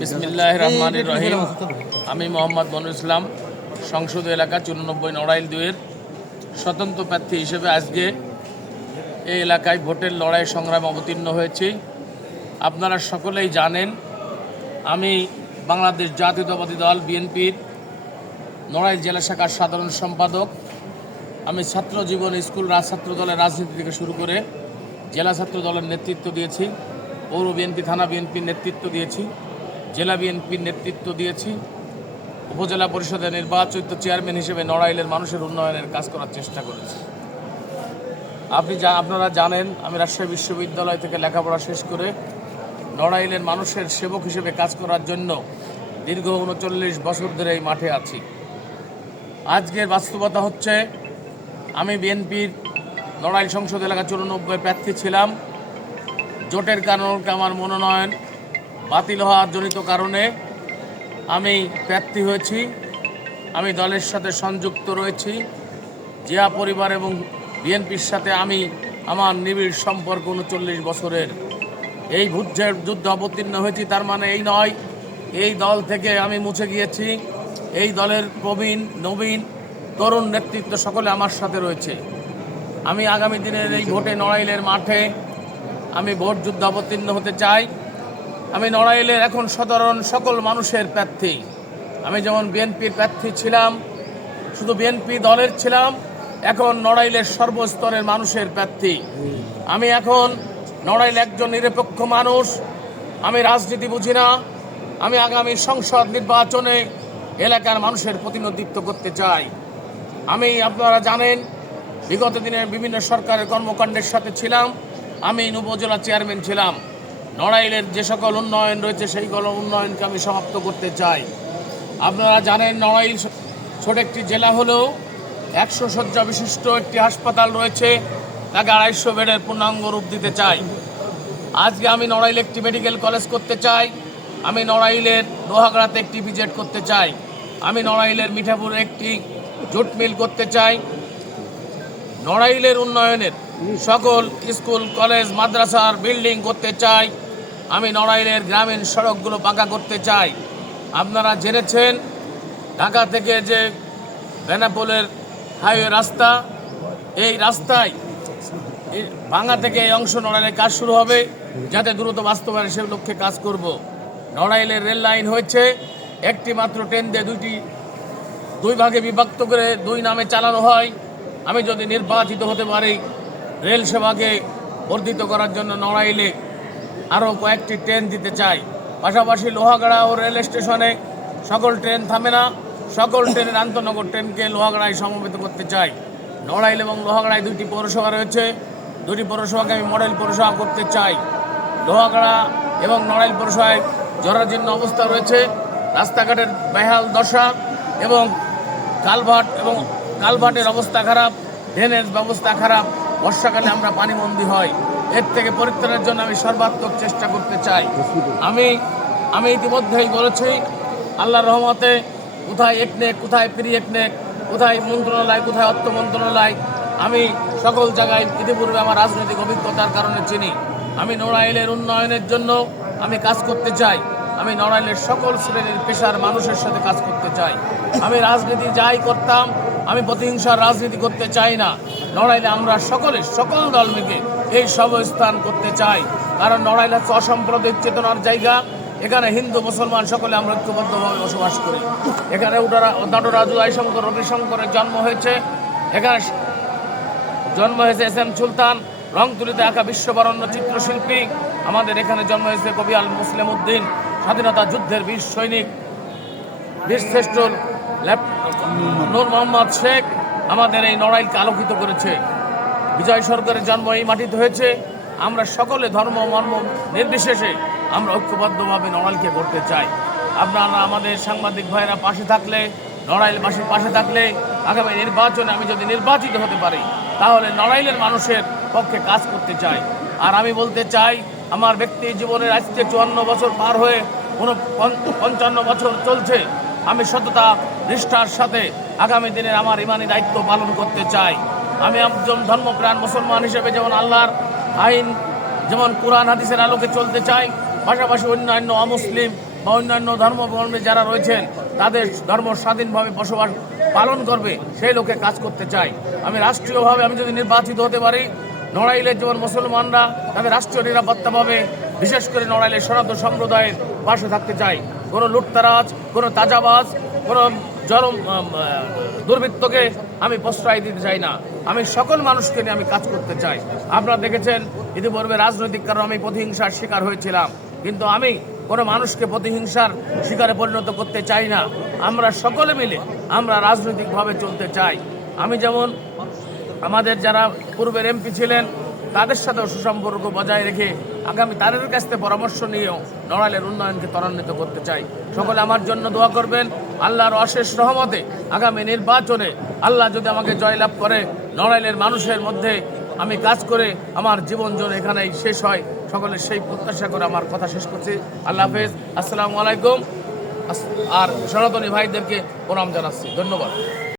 বিসমিল্লাহির রহমানির রহিম। আমি মোহাম্মদ মনিরুল ইসলাম, সংসদীয় এলাকা 94 নড়াইল 2-এর স্বতন্ত্র প্রার্থী হিসেবে আজকে এই এলাকায় ভোটের লড়াই সংগ্রামে অবতীর্ণ হয়েছি। আপনারা সকলেই জানেন আমি বাংলাদেশ জাতীয়তাবাদী দল বিএনপির নড়াইল জেলা শাখার সাধারণ সম্পাদক। আমি ছাত্র জীবন, স্কুল ছাত্র দলের রাজনীতি থেকে শুরু করে জেলা ছাত্র দলের নেতৃত্ব দিয়েছি, পৌর বিএনপি, থানা বিএনপির নেতৃত্ব দিয়েছি, জেলা বিএনপির নেতৃত্ব দিয়েছি, উপজেলা পরিষদের নির্বাচিত চেয়ারম্যান হিসেবে নড়াইলের মানুষের উন্নয়নের কাজ করার চেষ্টা করেছি। আপনারা জানেন আমি রাজশাহী বিশ্ববিদ্যালয় থেকে লেখাপড়া শেষ করে নড়াইলের মানুষের সেবক হিসেবে কাজ করার জন্য দীর্ঘ 39 বছর ধরে এই মাঠে আছি। আজকের বাস্তবতা হচ্ছে আমি বিএনপির নড়াইল সংসদ এলাকা 94 প্রার্থী ছিলাম। জোটের কারণে আমার মনোনয়ন বাতিল হওয়ার জনিত কারণে আমি প্রার্থী হয়েছি। আমি দলের সাথে সংযুক্ত রয়েছি। জিয়া পরিবার এবং বিএনপির সাথে আমার নিবিড় সম্পর্ক 39 বছরের। এই যুদ্ধ অবতীর্ণ হয়েছি তার মানে এই নয় এই দল থেকে আমি মুছে গিয়েছি। এই দলের প্রবীণ, নবীন, তরুণ নেতৃত্ব সকলে আমার সাথে রয়েছে। আমি আগামী দিনের এই ভোটে নড়াইলের মাঠে আমি ভোট যুদ্ধ অবতীর্ণ হতে চাই। আমি নড়াইলের এখন সাধারণ সকল মানুষের প্রার্থী। আমি যেমন বিএনপির প্রার্থী ছিলাম, শুধু বিএনপি দলের ছিলাম, এখন নড়াইলের সর্বস্তরের মানুষের প্রার্থী। আমি এখন নড়াইল একজন নিরপেক্ষ মানুষ। আমি রাজনীতি বুঝি না। আমি আগামী সংসদ নির্বাচনে এলাকার মানুষের প্রতিনিধিত্ব করতে চাই। আপনারা জানেন বিগত দিনে বিভিন্ন সরকারের কর্মকাণ্ডের সাথে ছিলাম। আমি উপজেলা চেয়ারম্যান ছিলাম। নড়াইলের যে সকল উন্নয়ন রয়েছে সেইগুলো উন্নয়নকে আমি সমাপ্ত করতে চাই। আপনারা জানেন নড়াইল ছোট একটি জেলা হলেও 100 শয্যা বিশিষ্ট একটি হাসপাতাল রয়েছে, তাকে 250 বেডের পূর্ণাঙ্গ রূপ দিতে চাই। আজকে আমি নড়াইলে একটি মেডিকেল কলেজ করতে চাই। আমি নড়াইলের লোহাগড়াতে একটি ভিজিট করতে চাই। আমি নড়াইলের মিঠাপুরে একটি জুট মিল করতে চাই। নড়াইলের উন্নয়নের সকল স্কুল, কলেজ, মাদ্রাসার বিল্ডিং করতে চাই। আমি নড়াইলের গ্রামীণ সড়কগুলো পাকা করতে চাই। আপনারা জেনেছেন ঢাকা থেকে যে বেনাপোলের হাইওয়ে রাস্তা, এই রাস্তায় ভাঙা থেকে এই অংশ নড়াইলের কাজ শুরু হবে, যাতে দ্রুত বাস্তবায়ন সে লক্ষ্যে কাজ করব। নড়াইলের রেল লাইন হয়েছে একটি মাত্র ট্রেন দিয়ে দুই ভাগে বিভক্ত করে 2 নামে চালানো হয়। আমি যদি নির্বাচিত হতে পারি রেল সেবাকে বর্ধিত করার জন্য নড়াইলে আরও কয়েকটি ট্রেন দিতে চাই। পাশাপাশি লোহাগড়া ও রেল স্টেশনে সকল ট্রেন থামে না, সকল ট্রেনের আন্তনগর ট্রেনকে লোহাগড়ায় সমবেত করতে চাই। নড়াইল এবং লোহাগড়ায় 2টি পৌরসভা রয়েছে, 2টি পৌরসভাকে আমি মডেল পৌরসভা করতে চাই। লোহাগড়া এবং নড়াইল পৌরসভায় জরাজীর্ণ অবস্থা রয়েছে, রাস্তাঘাটের বেহাল দশা এবং কালভার্টের অবস্থা খারাপ, ড্রেনেজ ব্যবস্থা খারাপ। বর্ষাকালে আমরা পানিবন্দী হয়। এর থেকে পরিত্রাণের জন্য আমি সর্বাত্মক চেষ্টা করতে চাই। আমি ইতিমধ্যেই বলেছি আল্লাহর রহমতে কোথায় একনেক, কোথায় একনেক, কোথায় মন্ত্রণালয়, কোথায় অর্থ মন্ত্রণালয়, আমি সকল জায়গায় ইতিপূর্বে আমার রাজনৈতিক অভিজ্ঞতার কারণে চিনি। আমি নড়াইলের উন্নয়নের জন্য আমি কাজ করতে চাই। আমি নড়াইলের সকল শ্রেণীর পেশার মানুষের সাথে কাজ করতে চাই। আমি রাজনীতি যাই করতাম, আমি প্রতিহিংসার রাজনীতি করতে চাই না। নড়াইলে আমরা সকল দল মিলে এই সবস্থান করতে চাই, কারণ নড়াইল হচ্ছে অসাম্প্রদায়িক চেতনার জায়গা। এখানে হিন্দু মুসলমান সকলে আমরা ঐক্যবদ্ধভাবে বসবাস করি। এখানে নটরাজু, আইশঙ্কর, রবিশঙ্করের জন্ম হয়েছে। এখানে জন্ম হয়েছে SM সুলতান, রংতুলিতে আঁকা বিশ্ববরণ্য চিত্রশিল্পী। আমাদের এখানে জন্ম হয়েছে কবি আল মুসলিম উদ্দিন, স্বাধীনতা যুদ্ধের বীর সৈনিক, বীরশ্রেষ্ঠ নূর মোহাম্মদ শেখ আমাদের এই নড়াইলকে আলোকিত করেছে। বিজয় সরকারের জন্ম এই মাটিতে হয়েছে। আমরা সকলে ধর্ম মর্ম নির্বিশেষে আমরা ঐক্যবদ্ধভাবে নড়াইলকে গড়তে চাই। আপনারা আমাদের সাংবাদিক ভাইয়েরা পাশে থাকলে, নড়াইলবাসীর পাশে থাকলে আগামী নির্বাচনে আমি যদি নির্বাচিত হতে পারি তাহলে নড়াইলের মানুষের পক্ষে কাজ করতে চাই। আর আমি বলতে চাই আমার ব্যক্তি জীবনের আজকে 54 বছর পার হয়ে 55 বছর চলছে। আমি সততা নিষ্ঠার সাথে আগামী দিনে আমার ইমানি দায়িত্ব পালন করতে চাই। আমি একজন ধর্মপ্রাণ মুসলমান হিসেবে যেমন আল্লাহর আইন, যেমন কোরআন হাদিসের আলোকে চলতে চাই, পাশাপাশি অন্যান্য অমুসলিম বা অন্যান্য ধর্মকর্মী যারা রয়েছেন তাদের ধর্ম স্বাধীনভাবে বসবাস পালন করবে সেই লোকে কাজ করতে চাই। আমি রাষ্ট্রীয়ভাবে আমি যদি নির্বাচিত হতে পারি, নড়াইলের যেমন মুসলমানরা তাদের রাষ্ট্রীয় নিরাপত্তা পাবে, বিশেষ করে নড়াইলের সনাতন সম্প্রদায়ের পাশে থাকতে চাই। কোনো লুটতারাজ, কোনো তাজাবাজ, কোনো জরম দুর্বৃত্তকে আমি প্রশ্রয় দিতে চাই না। আমি সকল মানুষকে নিয়ে আমি কাজ করতে চাই। আপনারা দেখেছেন ইতিপূর্বে রাজনৈতিক কারণে আমি প্রতিহিংসার শিকার হয়েছিলাম, কিন্তু আমি কোনো মানুষকে প্রতিহিংসার শিকারে পরিণত করতে চাই না। আমরা সকলে মিলে আমরা রাজনৈতিকভাবে চলতে চাই। আমি যেমন আমাদের যারা পূর্বের এমপি ছিলেন তাদের সাথেও সুসম্পর্ক বজায় রেখে আগামী তাদের কাছ থেকে পরামর্শ নিয়েও নড়াইলের উন্নয়নকে ত্বরান্বিত করতে চাই। সকলে আমার জন্য দোয়া করবেন। আল্লাহর অশেষ রহমতে আগামী নির্বাচনে আল্লাহ যদি আমাকে জয়লাভ করে, নড়াইলের মানুষের মধ্যে আমি কাজ করে আমার জীবন যেন এখানেই শেষ হয়, সকলে সেই প্রত্যাশা করে আমার কথা শেষ করছি। আল্লাহ হাফেজ, আসসালামু আলাইকুম। আর সনাতনী ভাইদেরকে প্রণাম জানাচ্ছি। ধন্যবাদ।